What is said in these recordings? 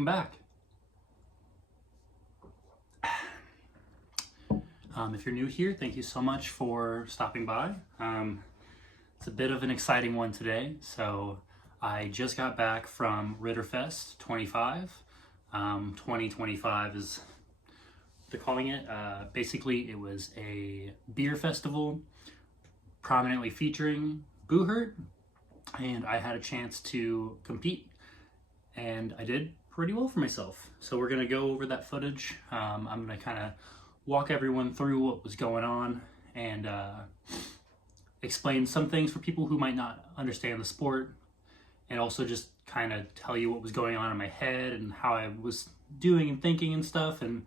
welcome back. If you're new here, thank you so much for stopping by. It's a bit of an exciting one today. So I just got back from Ritterfest 25. 2025 is what they're calling it. Basically, it was a beer festival prominently featuring Buhurt, and I had a chance to compete, and I did pretty well for myself. So we're gonna go over that footage. I'm gonna kind of walk everyone through what was going on and explain some things for people who might not understand the sport, and also just kind of tell you what was going on in my head and how I was doing and thinking and stuff, and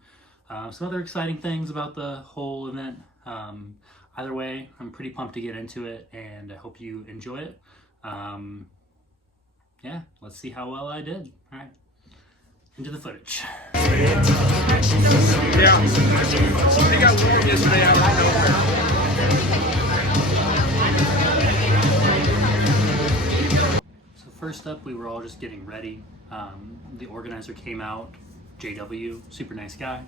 some other exciting things about the whole event. Either way, I'm pretty pumped to get into it, and I hope you enjoy it. Yeah, let's see how well I did. All right, into the footage. Yeah, they got warm yesterday out of nowhere. So first up, we were all just getting ready. The organizer came out, JW, super nice guy,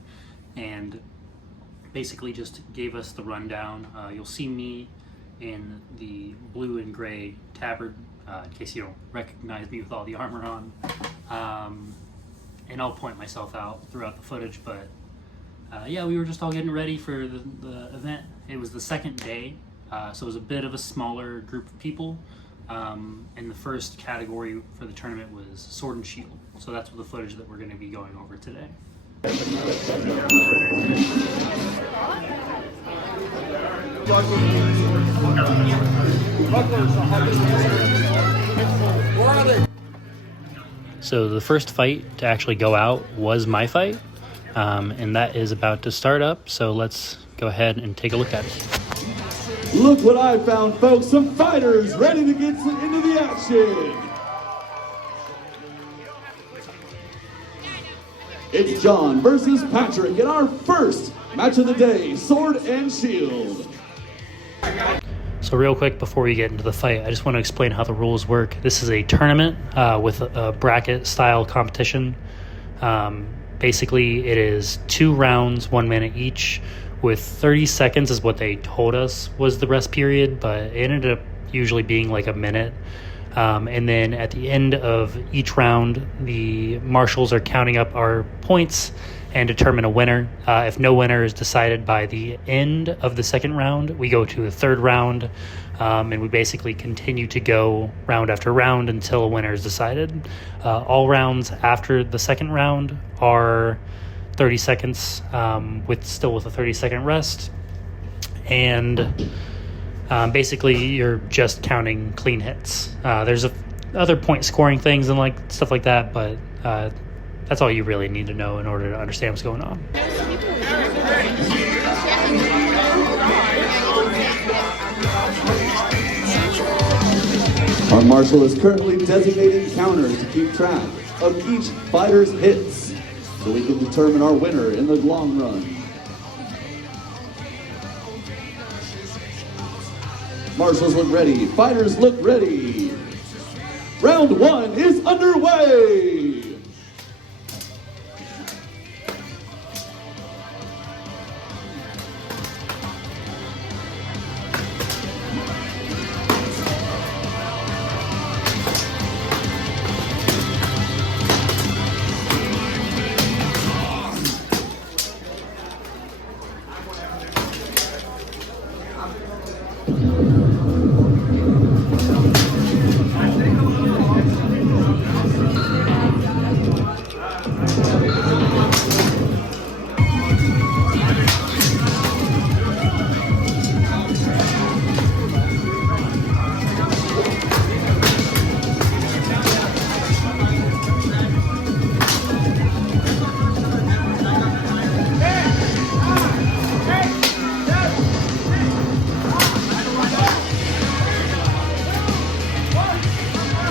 and basically just gave us the rundown. You'll see me in the blue and gray tabard, in case you don't recognize me with all the armor on. And I'll point myself out throughout the footage, but yeah, we were just all getting ready for the event. It was the second day, so it was a bit of a smaller group of people. And the first category for the tournament was sword and shield. So that's what the footage that we're going to be going over today. So the first fight to actually go out was my fight, and that is about to start up. So let's go ahead and take a look at it. Look what I found, folks. Some fighters ready to get into the action. It's John versus Patrick in our first match of the day, sword and shield. So real quick before we get into the fight, I just want to explain how the rules work. This is a tournament with a bracket style competition. Basically, it is 2 rounds, 1 minute each, with 30 seconds is what they told us was the rest period, but it ended up usually being like a minute. And then at the end of each round, the marshals are counting up our points and determine a winner. If no winner is decided by the end of the second round, we go to the third round, and we basically continue to go round after round until a winner is decided. All rounds after the second round are 30 seconds, with a 30-second rest, and basically you're just counting clean hits. There's other point scoring things and like stuff like that, but that's all you really need to know in order to understand what's going on. Our marshal is currently designating counters to keep track of each fighter's hits, so we can determine our winner in the long run. Marshals look ready, fighters look ready. Round 1 is underway.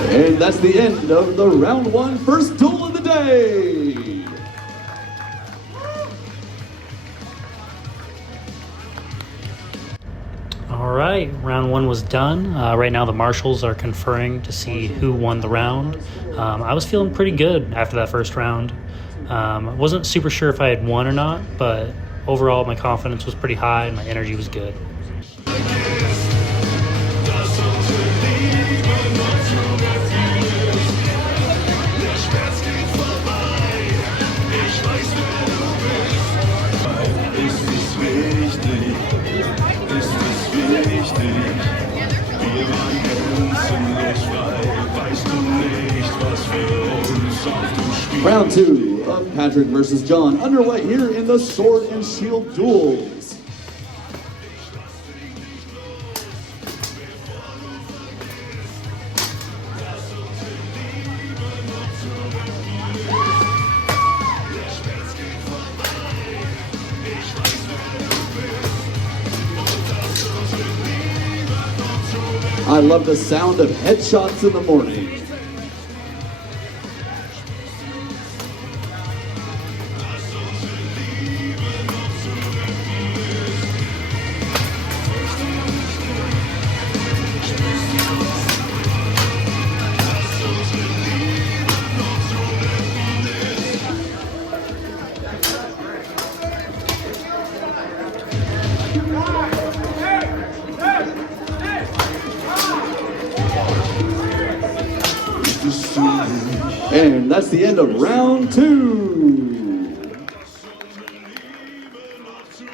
And that's the end of the round 1 first duel of the day. All right. right, round one was done. Right now the marshals are conferring to see who won the round. I was feeling pretty good after that first round. I wasn't super sure if I had won or not, but overall my confidence was pretty high and my energy was good. Round two of Patrick versus John underway here in the Sword and Shield duels. I love the sound of headshots in the morning. And that's the end of round two.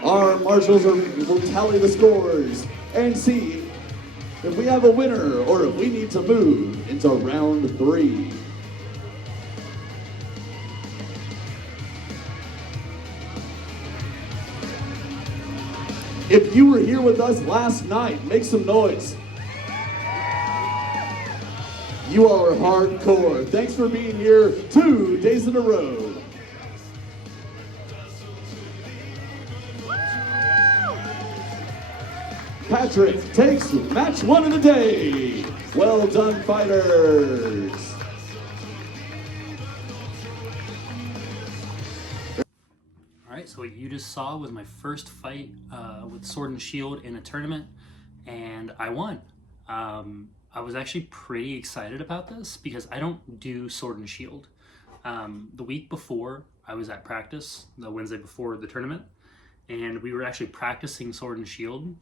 Our marshals will tally the scores and see if we have a winner or if we need to move into round three. If you were here with us last night, make some noise. You all are hardcore. Thanks for being here 2 days in a row. Patrick takes match one of the day. Well done, fighters. All right, so what you just saw was my first fight with Sword and Shield in a tournament, and I won. I was actually pretty excited about this because I don't do Sword and Shield. The week before, I was at practice, the Wednesday before the tournament, and we were actually practicing Sword and Shield.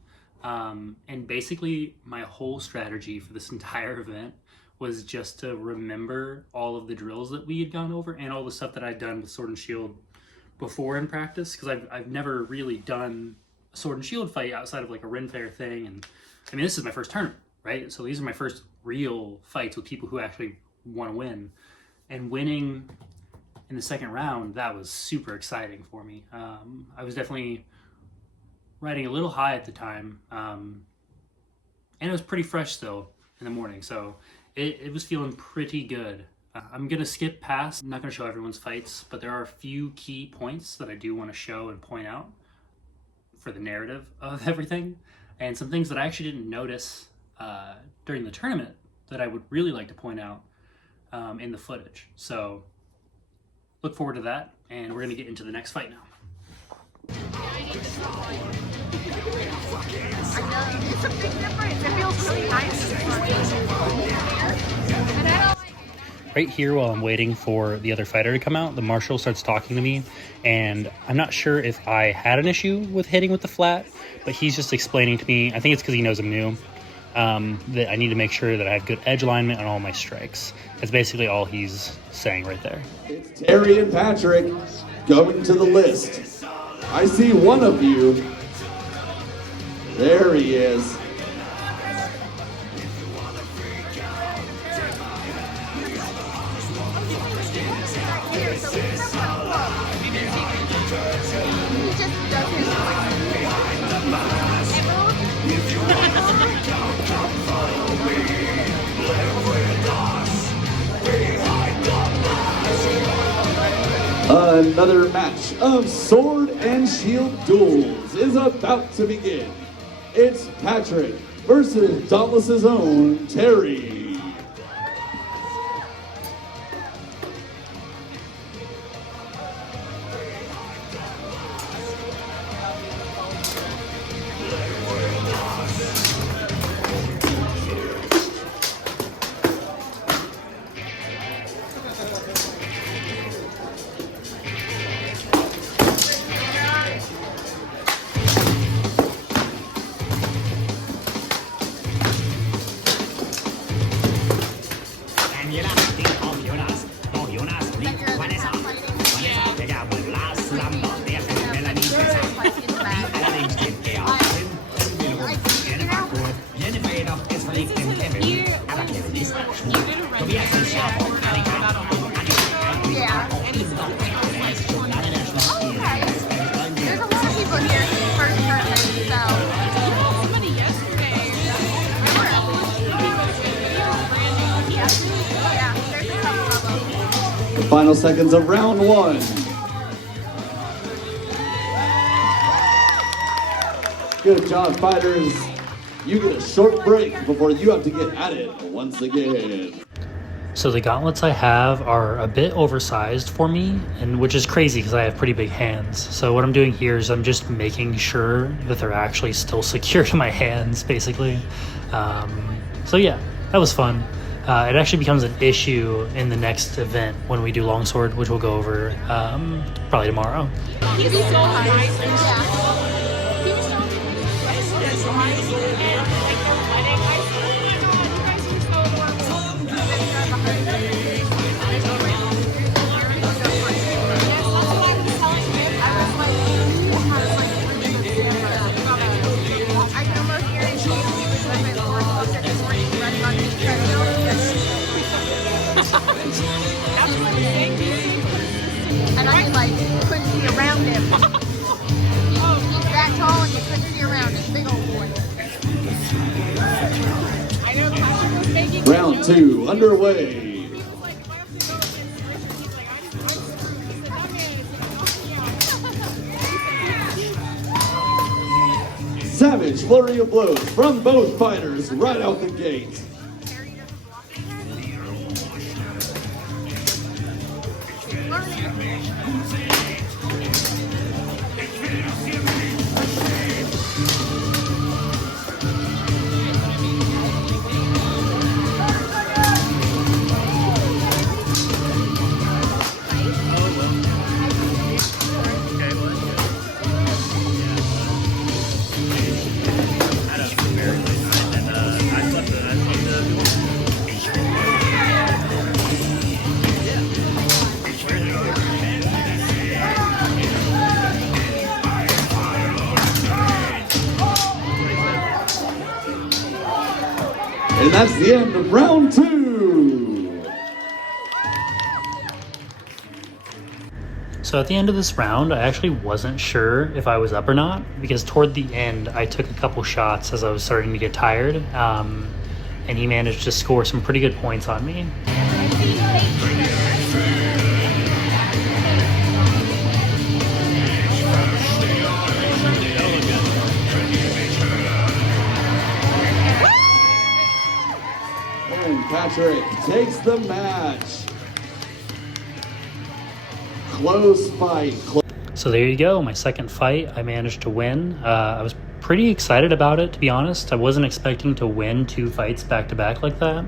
And basically, my whole strategy for this entire event was just to remember all of the drills that we had gone over and all the stuff that I'd done with Sword and Shield before in practice, because I've never really done a Sword and Shield fight outside of like a Ren Fair thing. And I mean, this is my first tournament. Right? So these are my first real fights with people who actually want to win. And winning in the second round, that was super exciting for me. I was definitely riding a little high at the time. And it was pretty fresh still in the morning. So it was feeling pretty good. I'm going to skip past, I'm not going to show everyone's fights, but there are a few key points that I do want to show and point out for the narrative of everything. And some things that I actually didn't notice during the tournament that I would really like to point out in the footage. So look forward to that, and we're going to get into the next fight now. It's a big difference. It feels really nice. Right here, while I'm waiting for the other fighter to come out, the marshal starts talking to me, and I'm not sure if I had an issue with hitting with the flat, but he's just explaining to me, I think it's because he knows I'm new, that I need to make sure that I have good edge alignment on all my strikes. That's basically all he's saying right there. It's Terry and Patrick going to the list. I see one of you. There he is. Another match of Sword and Shield duels is about to begin. It's Patrick versus Dauntless's own Terry. Final seconds of round one. Good job, fighters. You get a short break before you have to get at it once again. So the gauntlets I have are a bit oversized for me, and which is crazy because I have pretty big hands. So what I'm doing here is I'm just making sure that they're actually still secure to my hands, basically. So yeah, that was fun. It actually becomes an issue in the next event when we do longsword, which we'll go over probably tomorrow. He's so nice. And I like couldn't see around him. He's that tall and you couldn't see around him. Big old boy. Round two underway. Savage flurry of blows from both fighters right out the gate. And that's the end of round two. So at the end of this round, I actually wasn't sure if I was up or not, because toward the end, I took a couple shots as I was starting to get tired, and he managed to score some pretty good points on me. And Patrick takes the match. Close fight. So there you go, my second fight, I managed to win. I was pretty excited about it, to be honest. I wasn't expecting to win 2 fights back-to-back like that.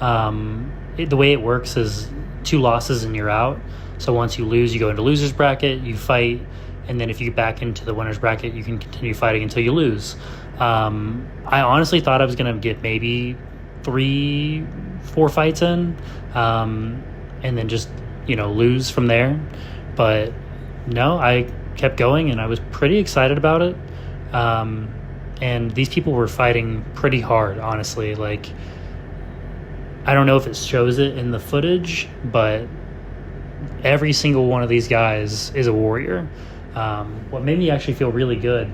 The way it works is 2 losses and you're out. So once you lose, you go into loser's bracket, you fight, and then if you get back into the winner's bracket, you can continue fighting until you lose. I honestly thought I was going to get maybe 3-4 fights in, and then just, lose from there. But no, I kept going and I was pretty excited about it. And these people were fighting pretty hard, honestly. Like, I don't know if it shows it in the footage, but every single one of these guys is a warrior. What made me actually feel really good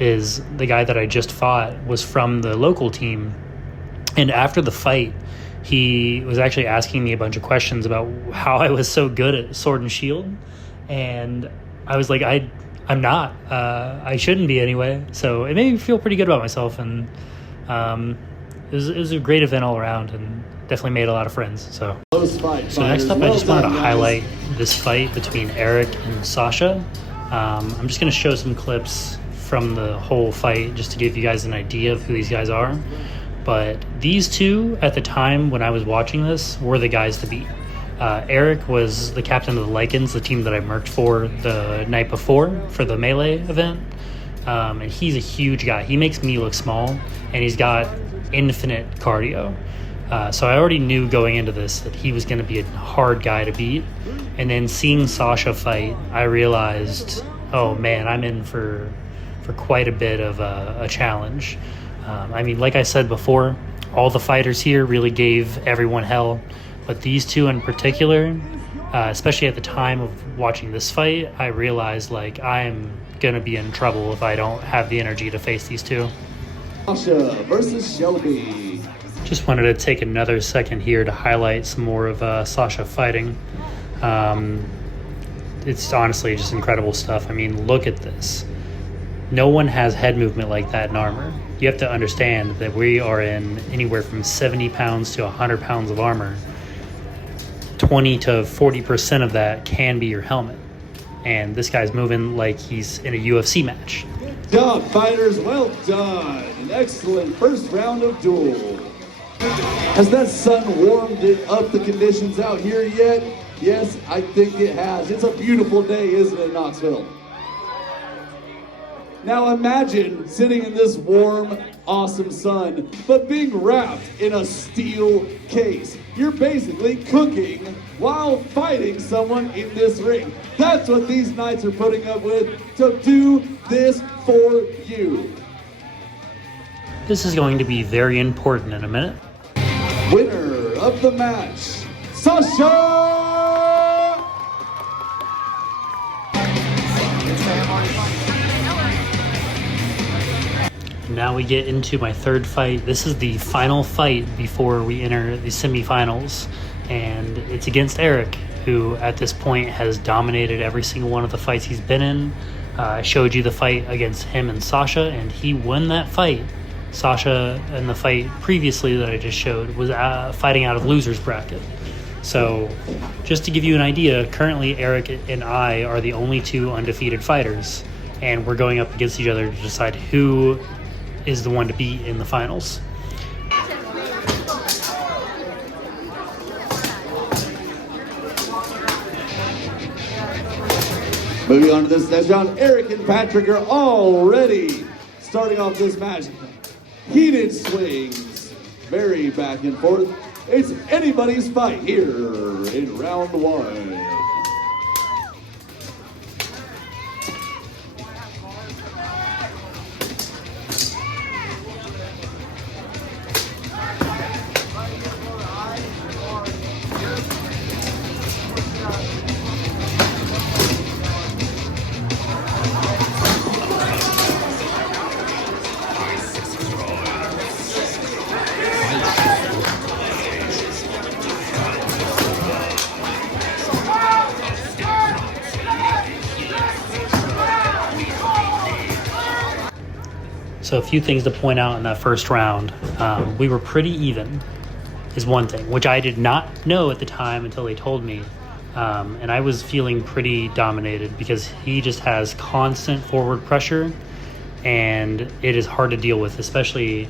is the guy that I just fought was from the local team. And after the fight, he was actually asking me a bunch of questions about how I was so good at sword and shield. And I was like, I'm not. I shouldn't be anyway. So it made me feel pretty good about myself. And it was a great event all around and definitely made a lot of friends. So next up, I just wanted to highlight this fight between Eric and Sasha. I'm just going to show some clips from the whole fight just to give you guys an idea of who these guys are. But these two, at the time when I was watching this, were the guys to beat. Eric was the captain of the Lycans, the team that I merged for the night before for the Melee event. And he's a huge guy. He makes me look small, and he's got infinite cardio. So I already knew going into this that he was going to be a hard guy to beat. And then seeing Sasha fight, I realized, oh man, I'm in for quite a bit of a challenge. Like I said before, all the fighters here really gave everyone hell. But these two in particular, especially at the time of watching this fight, I realized I'm going to be in trouble if I don't have the energy to face these two. Sasha versus Shelby. Just wanted to take another second here to highlight some more of Sasha fighting. It's honestly just incredible stuff. I mean, look at this. No one has head movement like that in armor. You have to understand that we are in anywhere from 70 pounds to 100 pounds of armor. 20 to 40% of that can be your helmet. And this guy's moving like he's in a UFC match. Good job, fighters. Well done. An excellent first round of duel. Has that sun warmed it up the conditions out here yet? Yes, I think it has. It's a beautiful day, isn't it, Knoxville? Now imagine sitting in this warm, awesome sun, but being wrapped in a steel case. You're basically cooking while fighting someone in this ring. That's what these knights are putting up with, to do this for you. This is going to be very important in a minute. Winner of the match, Sasha! Now we get into my third fight. This is the final fight before we enter the semifinals, and it's against Eric, who at this point has dominated every single one of the fights he's been in. I showed you the fight against him and Sasha, and he won that fight. Sasha, in the fight previously that I just showed, was fighting out of loser's bracket. So just to give you an idea, currently Eric and I are the only two undefeated fighters, and we're going up against each other to decide who is the one to beat in the finals. Moving on to this next round, Eric and Patrick are already starting off this match. Heated swings, very back and forth. It's anybody's fight here in round one. So a few things to point out in that first round. We were pretty even, is one thing, which I did not know at the time until they told me. And I was feeling pretty dominated because he just has constant forward pressure, and it is hard to deal with, especially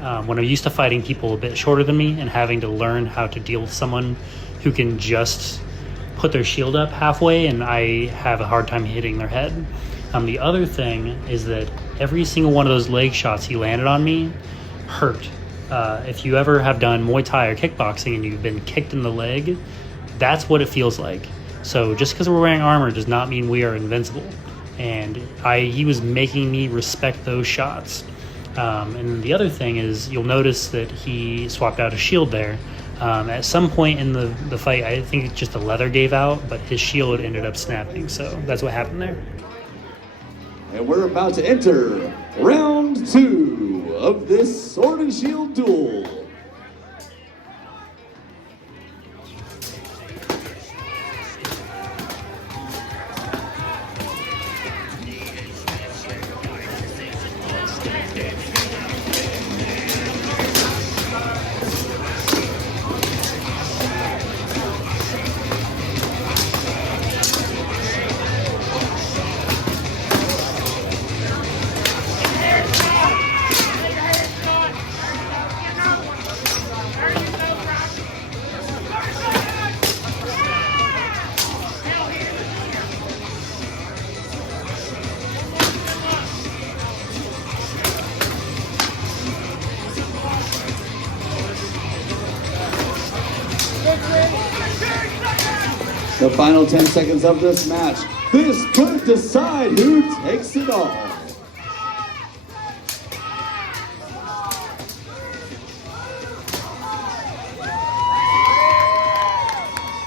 when I'm used to fighting people a bit shorter than me and having to learn how to deal with someone who can just put their shield up halfway, and I have a hard time hitting their head. The other thing is that every single one of those leg shots he landed on me hurt. If you ever have done Muay Thai or kickboxing and you've been kicked in the leg, that's what it feels like. So just because we're wearing armor does not mean we are invincible. And he was making me respect those shots. And the other thing is, you'll notice that he swapped out a shield there. At some point in the fight, I think just the leather gave out, but his shield ended up snapping. So that's what happened there. And we're about to enter round two of this Sword and Shield duel. The final 10 seconds of this match. This could decide who takes it all.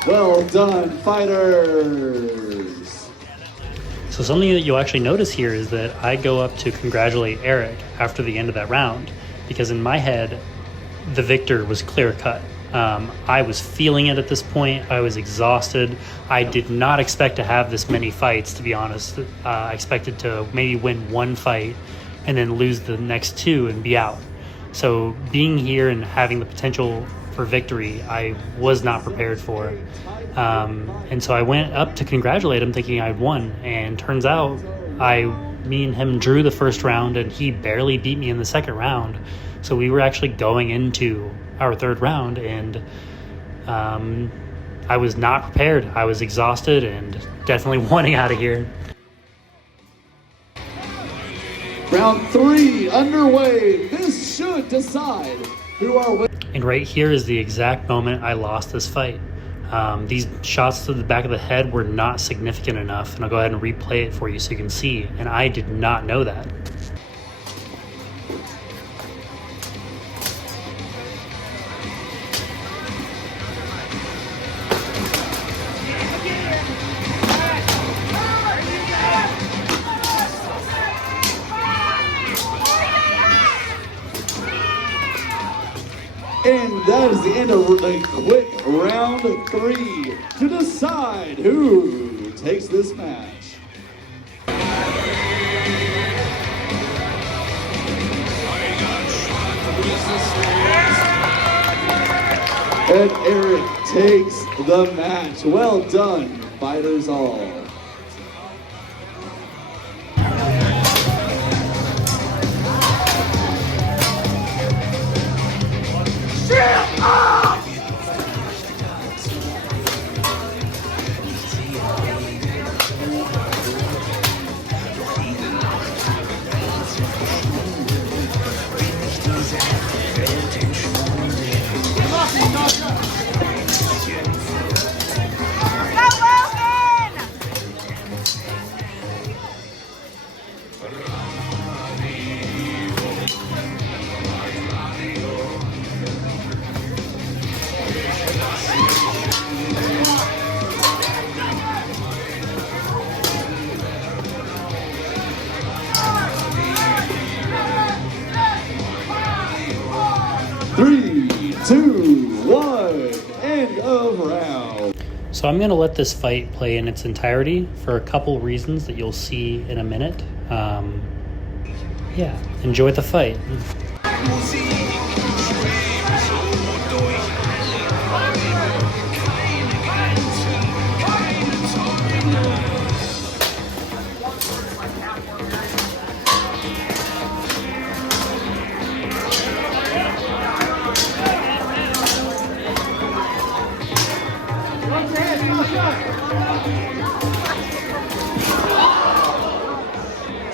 Well done, fighters. So something that you'll actually notice here is that I go up to congratulate Eric after the end of that round, because in my head, the victor was clear cut. I was feeling it at this point. I was exhausted. I did not expect to have this many fights, to be honest. I expected to maybe win one fight and then lose the next two and be out. So being here and having the potential for victory, I was not prepared for. And so I went up to congratulate him thinking I'd won. And turns out me and him drew the first round and he barely beat me in the second round. So we were actually going into our third round and I was not prepared. I was exhausted and definitely wanting out of here. Round 3 underway. This should decide who our winner. And right here is the exact moment I lost this fight. These shots to the back of the head were not significant enough, and I'll go ahead and replay it for you so you can see, and I did not know that. And that is the end of a quick round 3 to decide who takes this match. And Eric takes the match. Well done, fighters all. So I'm going to let this fight play in its entirety for a couple reasons that you'll see in a minute. Yeah, enjoy the fight.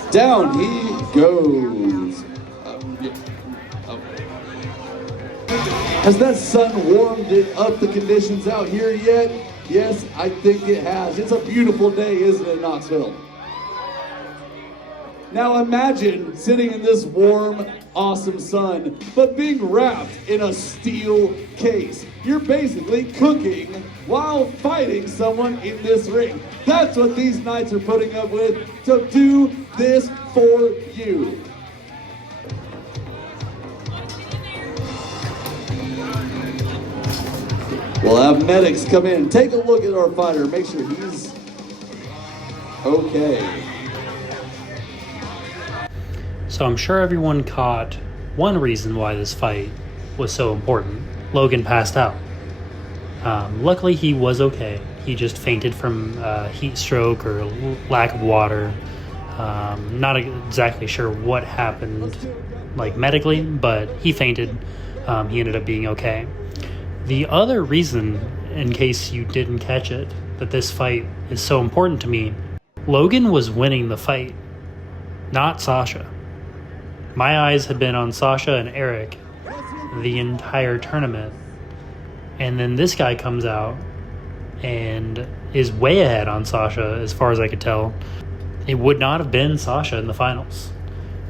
Down he goes. Has that sun warmed up the conditions out here yet? Yes, I think it has. It's a beautiful day, isn't it, Knoxville? Now imagine sitting in this warm, awesome sun, but being wrapped in a steel case. You're basically cooking while fighting someone in this ring. That's what these knights are putting up with to do this for you. We'll have medics come in, take a look at our fighter, make sure he's okay. So I'm sure everyone caught one reason why this fight was so important. Logan passed out. Luckily he was okay. He just fainted from heat stroke or lack of water. Not exactly sure what happened like medically, but he fainted. He ended up being okay. The other reason, in case you didn't catch it, that this fight is so important to me, Logan was winning the fight, not Sasha. My eyes had been on Sasha and Eric the entire tournament. And then this guy comes out and is way ahead on Sasha as far as I could tell. It would not have been Sasha in the finals.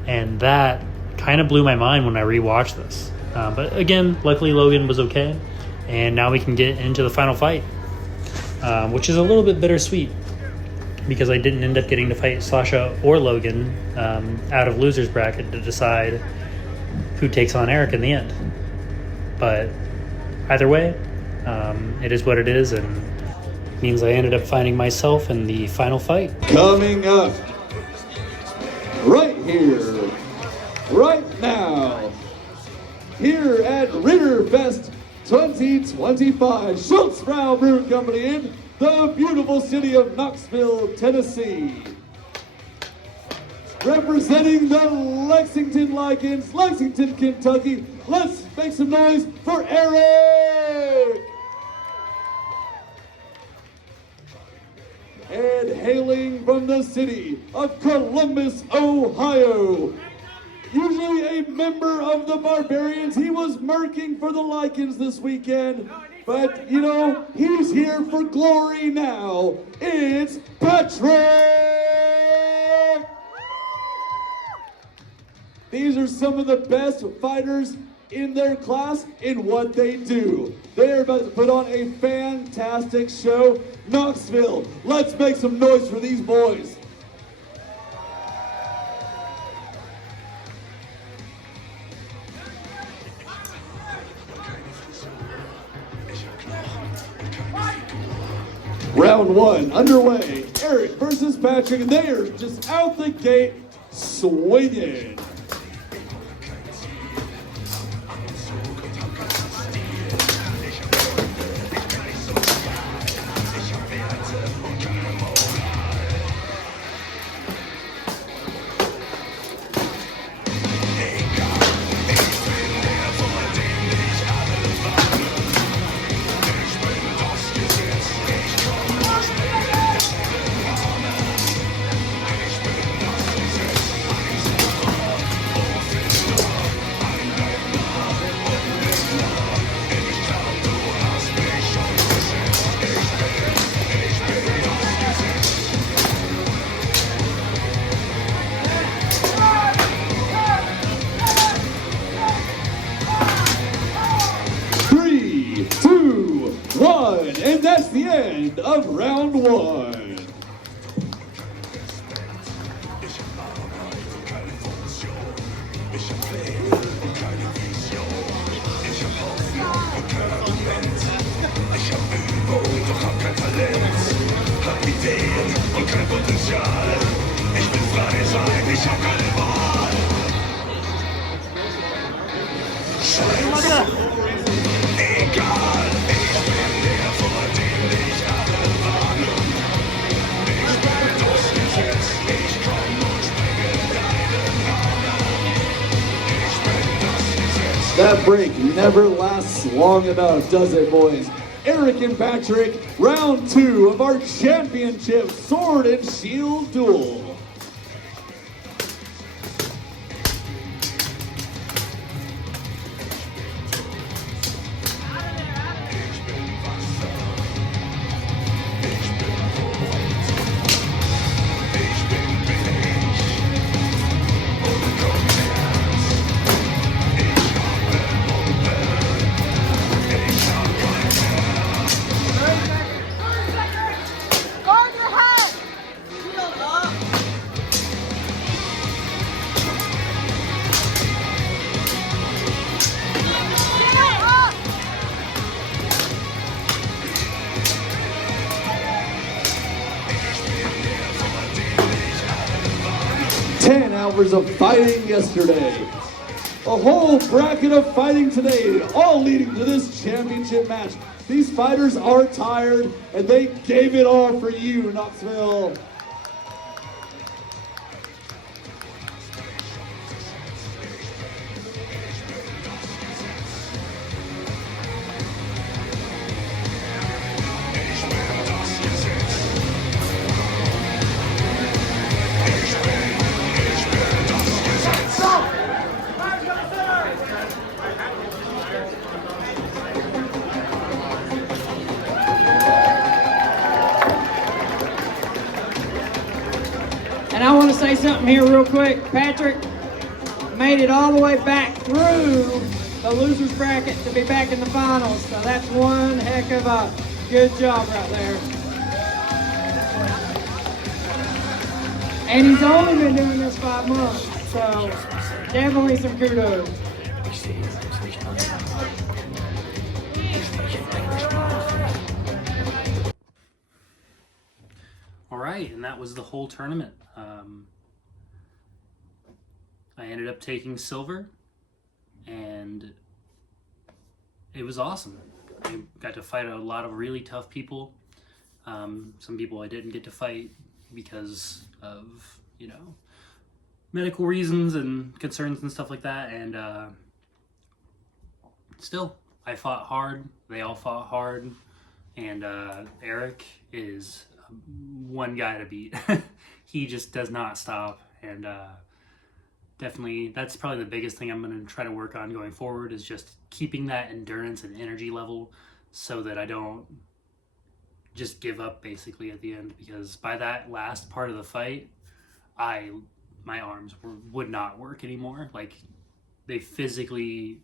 And that kind of blew my mind when I rewatched this. But again, luckily Logan was okay. And now we can get into the final fight, which is a little bit bittersweet because I didn't end up getting to fight Sasha or Logan out of loser's bracket to decide who takes on Eric in the end. But either way, it is what it is, and means I ended up finding myself in the final fight. Coming up right here, right now, here at Ritterfest 2025, Schultz Brow Brew Company in the beautiful city of Knoxville, Tennessee. Representing the Lexington Lycans, Lexington, Kentucky, let's make some noise for Eric! And hailing from the city of Columbus, Ohio, usually a member of the Barbarians, he was murking for the Lycans this weekend, but you know, he's here for glory now. It's Patrick! These are some of the best fighters in their class in what they do. They're about to put on a fantastic show. Knoxville, let's make some noise for these boys. Round one underway. Eric versus Patrick, and they are just out the gate swinging. And that's the end of round one. That break never lasts long enough, does it, boys? Eric and Patrick, round two of our championship sword and shield duel. Guard your head! Shield up! 10 hours of fighting yesterday. A whole bracket of fighting today, all leading to this championship match. These fighters are tired, and they gave it all for you, Knoxville. And I want to say something here real quick. Patrick made it all the way back through the loser's bracket to be back in the finals. So that's one heck of a good job right there. And he's only been doing this 5 months. So definitely some kudos. right, and that was the whole tournament. I ended up taking silver, and it was awesome. I got to fight a lot of really tough people. Some people I didn't get to fight because of, you know, medical reasons and concerns and stuff like that, and still, I fought hard, they all fought hard, and Eric is one guy to beat. He just does not stop, and definitely, that's probably the biggest thing I'm going to try to work on going forward, is just keeping that endurance and energy level so that I don't just give up basically at the end, because by that last part of the fight, my arms would not work anymore. Like, they physically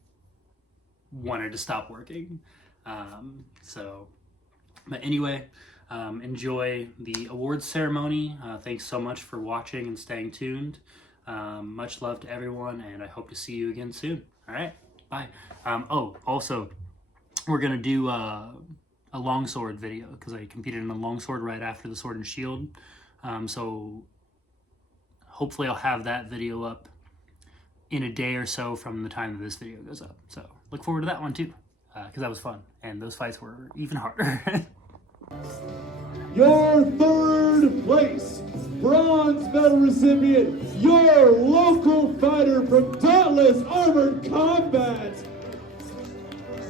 wanted to stop working. But anyway, enjoy the awards ceremony. Thanks so much for watching and staying tuned. Much love to everyone, and I hope to see you again soon. All right, bye. Oh, also, we're gonna do a longsword video, because I competed in a longsword right after the sword and shield. So hopefully I'll have that video up in a day or so from the time that this video goes up. So look forward to that one too, because that was fun, and those fights were even harder. Your third place bronze medal recipient, your local fighter from Dauntless Armored Combat.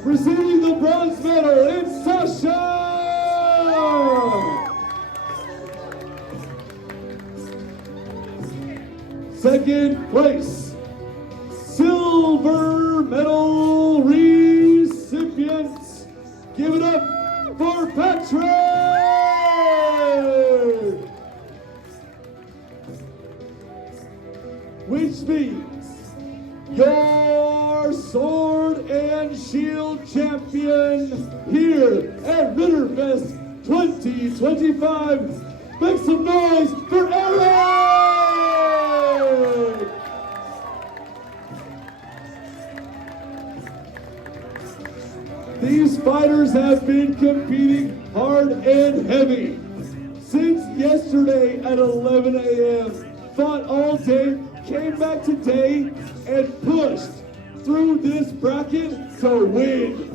Receiving the bronze medal, it's Sasha! Second place, silver medal recipients. Give it up for Patrick! Which means your sword and shield champion here at Ritterfest 2025. Make some noise for Eric! These fighters have been competing hard and heavy since yesterday at 11 a.m. Fought all day, came back today, and pushed through this bracket to win.